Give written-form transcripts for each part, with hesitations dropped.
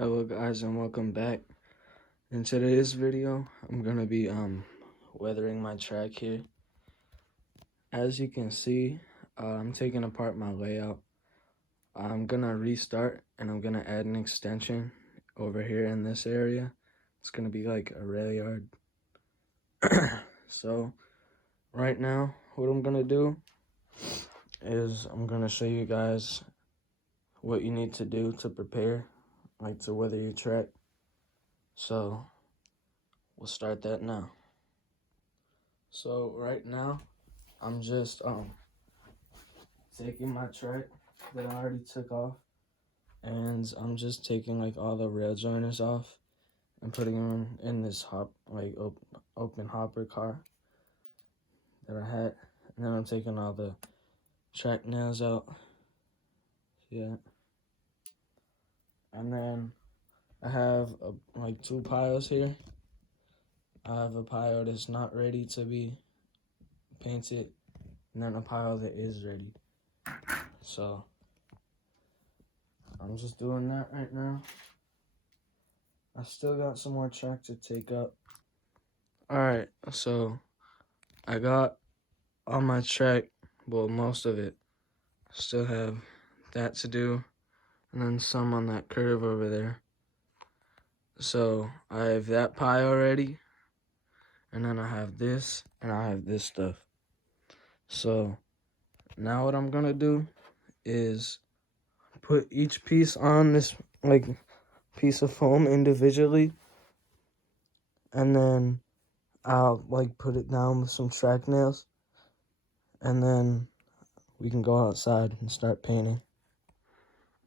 Hello guys and welcome back. In today's video, I'm gonna be weathering my track here. As you can see, I'm taking apart my layout. I'm gonna restart and I'm gonna add an extension over here in this area. It's gonna be like a rail yard. So right now, what I'm gonna do is I'm gonna show you guys what you need to do to prepare, like to weather your track. So we'll start that now. So right now, I'm just taking my track that I already took off, and I'm just taking like all the rail joiners off and putting them in this open hopper car that I had, and then I'm taking all the track nails out. Yeah, and then I have like two piles here. I have a pile that's not ready to be painted, and then a pile that is ready. So I'm just doing that right now. I still got some more track to take up. Alright, so I got all my track, well, most of it. Still have that to do, and then some on that curve over there. So I have that pile already, and then I have this, and I have this stuff. So now what I'm gonna do is put each piece on this like piece of foam individually, and then I'll like put it down with some track nails, and then we can go outside and start painting.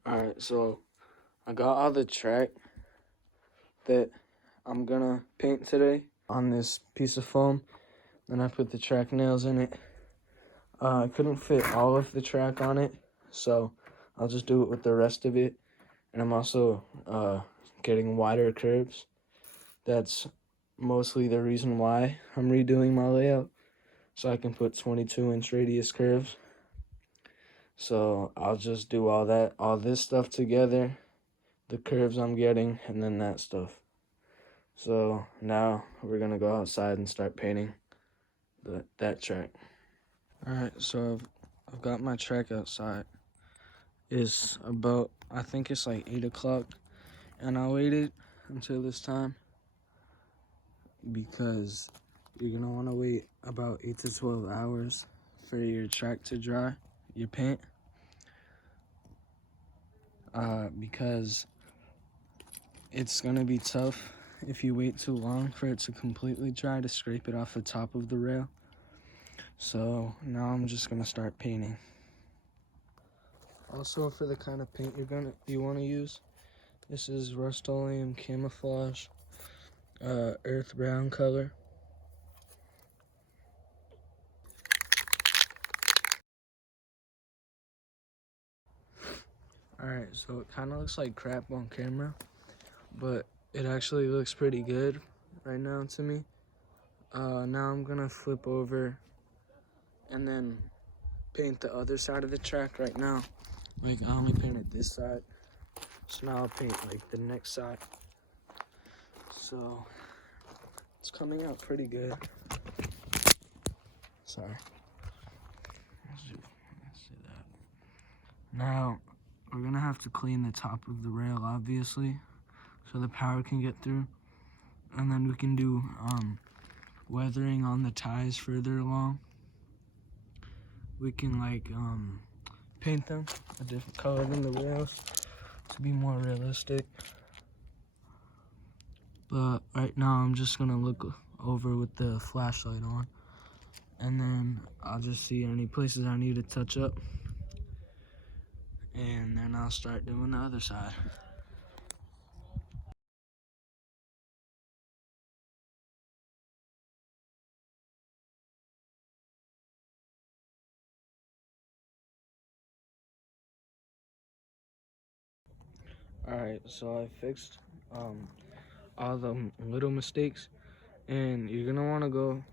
Alright, so I got all the track that I'm gonna paint today on this piece of foam. Then I put the track nails in it. I couldn't fit all of the track on it, so I'll just do it with the rest of it. And I'm also getting wider curves. That's mostly the reason why I'm redoing my layout, so I can put 22-inch radius curves. So I'll just do all this stuff together, the curves I'm getting, and then that stuff. So now we're gonna go outside and start painting that track. Alright, so I've got my track outside. It's about, I think it's like 8 o'clock, and I waited until this time because you're gonna wanna wait about 8 to 12 hours for your track to dry, your paint. Because it's gonna be tough if you wait too long for it to completely dry to scrape it off the top of the rail. So now I'm just gonna start painting. Also, for the kind of paint you want to use, this is Rust-Oleum Camouflage earth brown color. Alright, so it kind of looks like crap on camera, but it actually looks pretty good right now to me. Now I'm gonna flip over and then paint the other side of the track right now. Like, I only painted this side, so now I'll paint like the next side. So it's coming out pretty good. Sorry. Let's see that. Now we're gonna have to clean the top of the rail, obviously, so the power can get through, and then we can do weathering on the ties further along. We can like paint them a different color than the rails to be more realistic. But right now I'm just gonna look over with the flashlight on, and then I'll just see any places I need to touch up, and then I'll start doing the other side. Alright, so I fixed all the little mistakes, and you're gonna want to go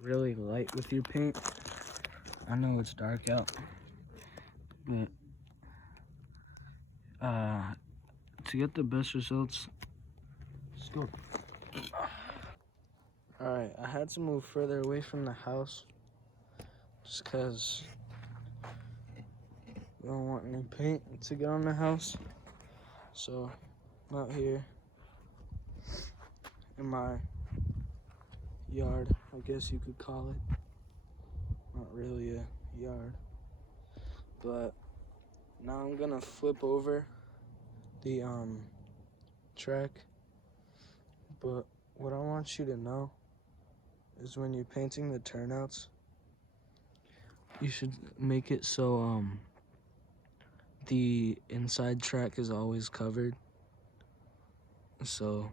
really light with your paint. I know it's dark out, but to get the best results, let's go. Alright, I had to move further away from the house just because we don't want any paint to get on the house. So I'm out here in my yard, I guess you could call it. Not really a yard. But now I'm gonna flip over the track. But what I want you to know is when you're painting the turnouts, you should make it so the inside track is always covered, so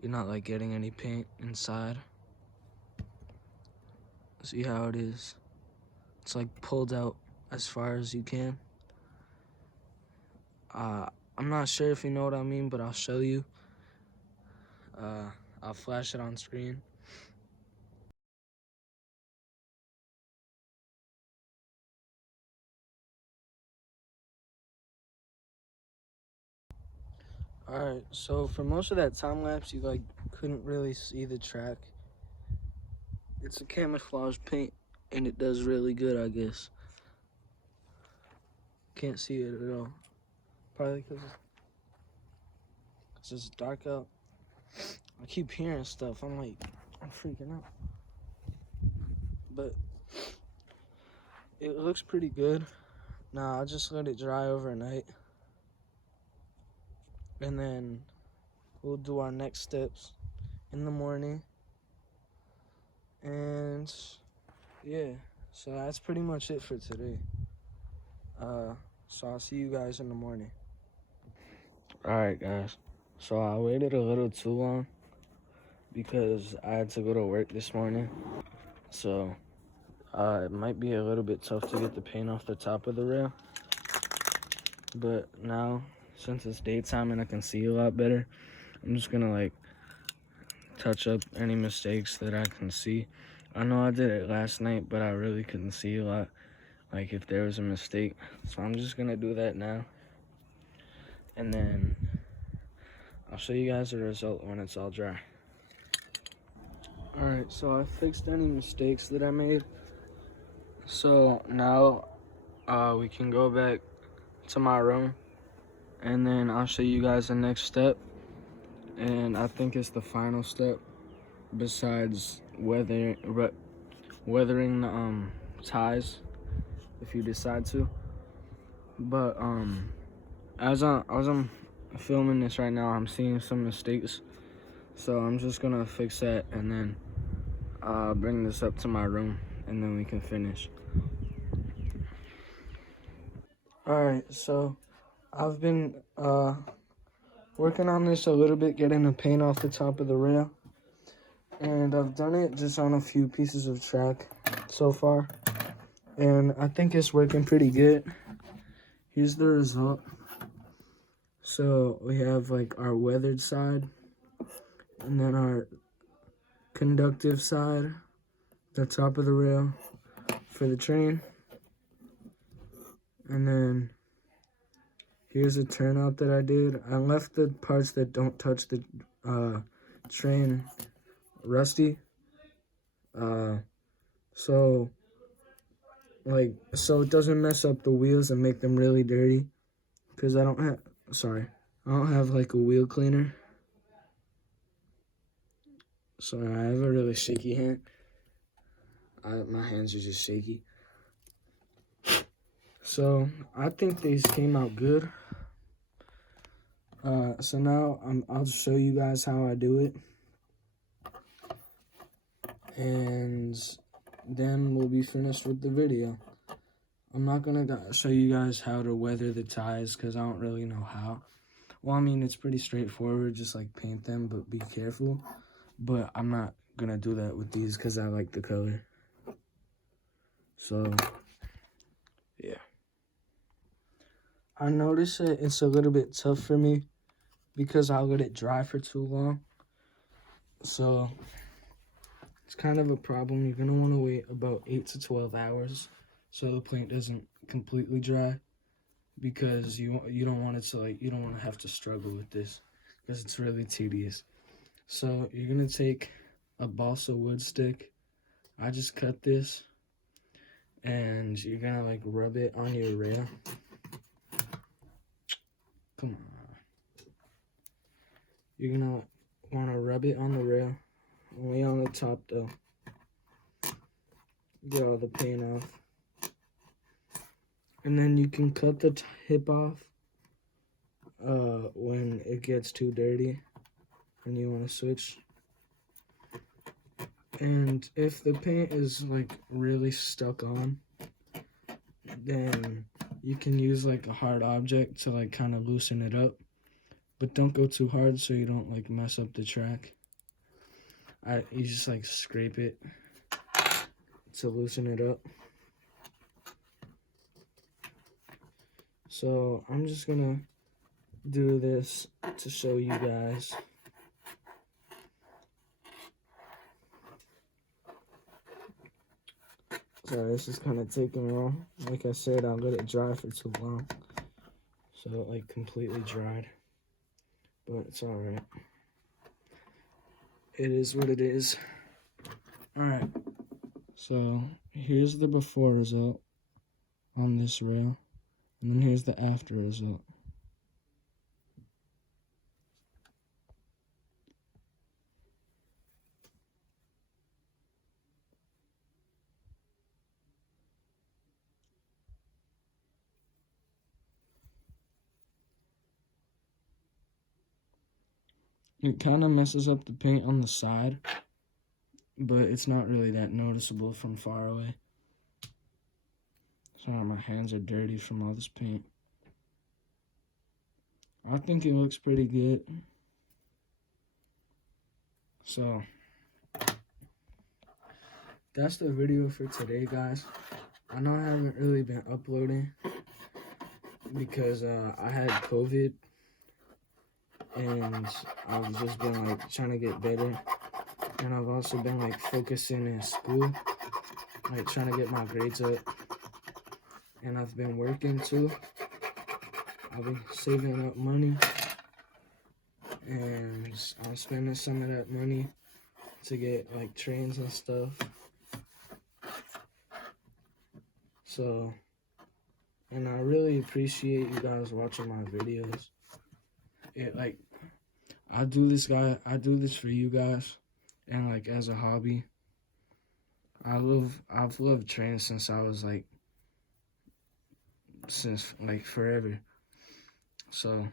you're not like getting any paint inside. See how it is? It's like pulled out as far as you can. I'm not sure if you know what I mean, but I'll show you. I'll flash it on screen. Alright, so for most of that time lapse, you like couldn't really see the track. It's a camouflage paint, and it does really good, I guess. Can't see it at all. Probably because it's dark out. I keep hearing stuff. I'm freaking out. But it looks pretty good. Now I'll just let it dry overnight, and then we'll do our next steps in the morning. And yeah, so that's pretty much it for today. So I'll see you guys in the morning. Alright guys, so I waited a little too long because I had to go to work this morning. So it might be a little bit tough to get the paint off the top of the rail. But now, since it's daytime and I can see a lot better, I'm just gonna like touch up any mistakes that I can see. I know I did it last night, but I really couldn't see a lot, like if there was a mistake. So I'm just gonna do that now. And then I'll show you guys the result when it's all dry. Alright, so I fixed any mistakes that I made. So now we can go back to my room, and then I'll show you guys the next step. And I think it's the final step besides weathering the ties if you decide to. But as I'm filming this right now, I'm seeing some mistakes, so I'm just gonna fix that and then bring this up to my room, and then we can finish. Alright, so I've been working on this a little bit, getting the paint off the top of the rail, and I've done it just on a few pieces of track so far, and I think it's working pretty good. Here's the result. So we have like our weathered side, and then our conductive side, the top of the rail for the train, and then here's a turnout that I did. I left the parts that don't touch the train rusty, so it doesn't mess up the wheels and make them really dirty, because I don't have like a wheel cleaner. Sorry, I have a really shaky hand. My hands are just shaky. So I think these came out good. So now I'll show you guys how I do it, and then we'll be finished with the video. I'm not gonna show you guys how to weather the ties because I don't really know how. Well, I mean, it's pretty straightforward, just like paint them, but be careful. But I'm not gonna do that with these because I like the color. So yeah, I notice that it's a little bit tough for me because I'll let it dry for too long. So it's kind of a problem. You're gonna want to wait about 8 to 12 hours so the paint doesn't completely dry. because you don't want it to you don't want to have to struggle with this because it's really tedious. So you're gonna take a balsa wood stick. I just cut this, and you're gonna rub it on your rail. Come on. You're gonna want to rub it on the rail, only on the top though. Get all the paint off. And then you can cut the tip off when it gets too dirty and you want to switch. And if the paint is really stuck on, then you can use a hard object to kind of loosen it up. But don't go too hard so you don't mess up the track. You just scrape it to loosen it up. So I'm just gonna do this to show you guys. Sorry, this is kind of taking long. Like I said, I'll let it dry for too long. So it completely dried. But it's alright. It is what it is. Alright. So here's the before result on this rail. And then here's the after result. It kind of messes up the paint on the side, but it's not really that noticeable from far away. Sorry, my hands are dirty from all this paint. I think it looks pretty good. So, that's the video for today, guys. I know I haven't really been uploading because I had COVID. And I've just been trying to get better, and I've also been focusing in school, trying to get my grades up, and I've been working too. I've been saving up money, and I'm spending some of that money to get trains and stuff. So, and I really appreciate you guys watching my videos. I do this for you guys, and as a hobby. I've loved trains since I was since forever. So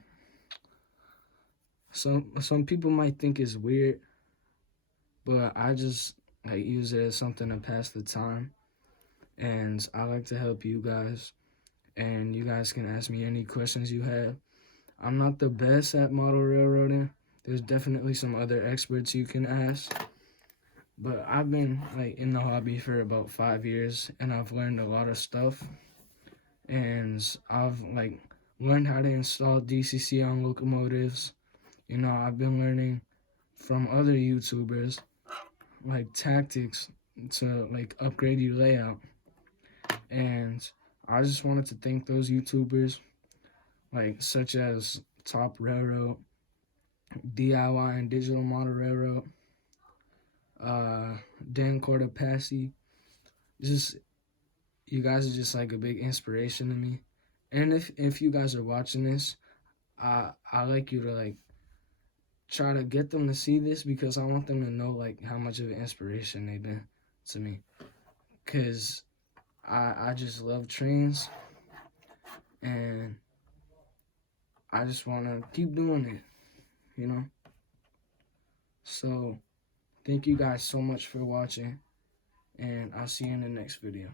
some people might think it's weird, but I just use it as something to pass the time, and I like to help you guys, and you guys can ask me any questions you have. I'm not the best at model railroading. There's definitely some other experts you can ask. But I've been in the hobby for about 5 years, and I've learned a lot of stuff. And I've learned how to install DCC on locomotives. You know, I've been learning from other YouTubers tactics to upgrade your layout. And I just wanted to thank those YouTubers such as Top Railroad, DIY and Digital Model Railroad, Dan Cortopassi. Just, you guys are just a big inspiration to me. And if you guys are watching this, I like you to try to get them to see this, because I want them to know how much of an inspiration they've been to me. Cause I just love trains, and I just want to keep doing it, you know? So, thank you guys so much for watching, and I'll see you in the next video.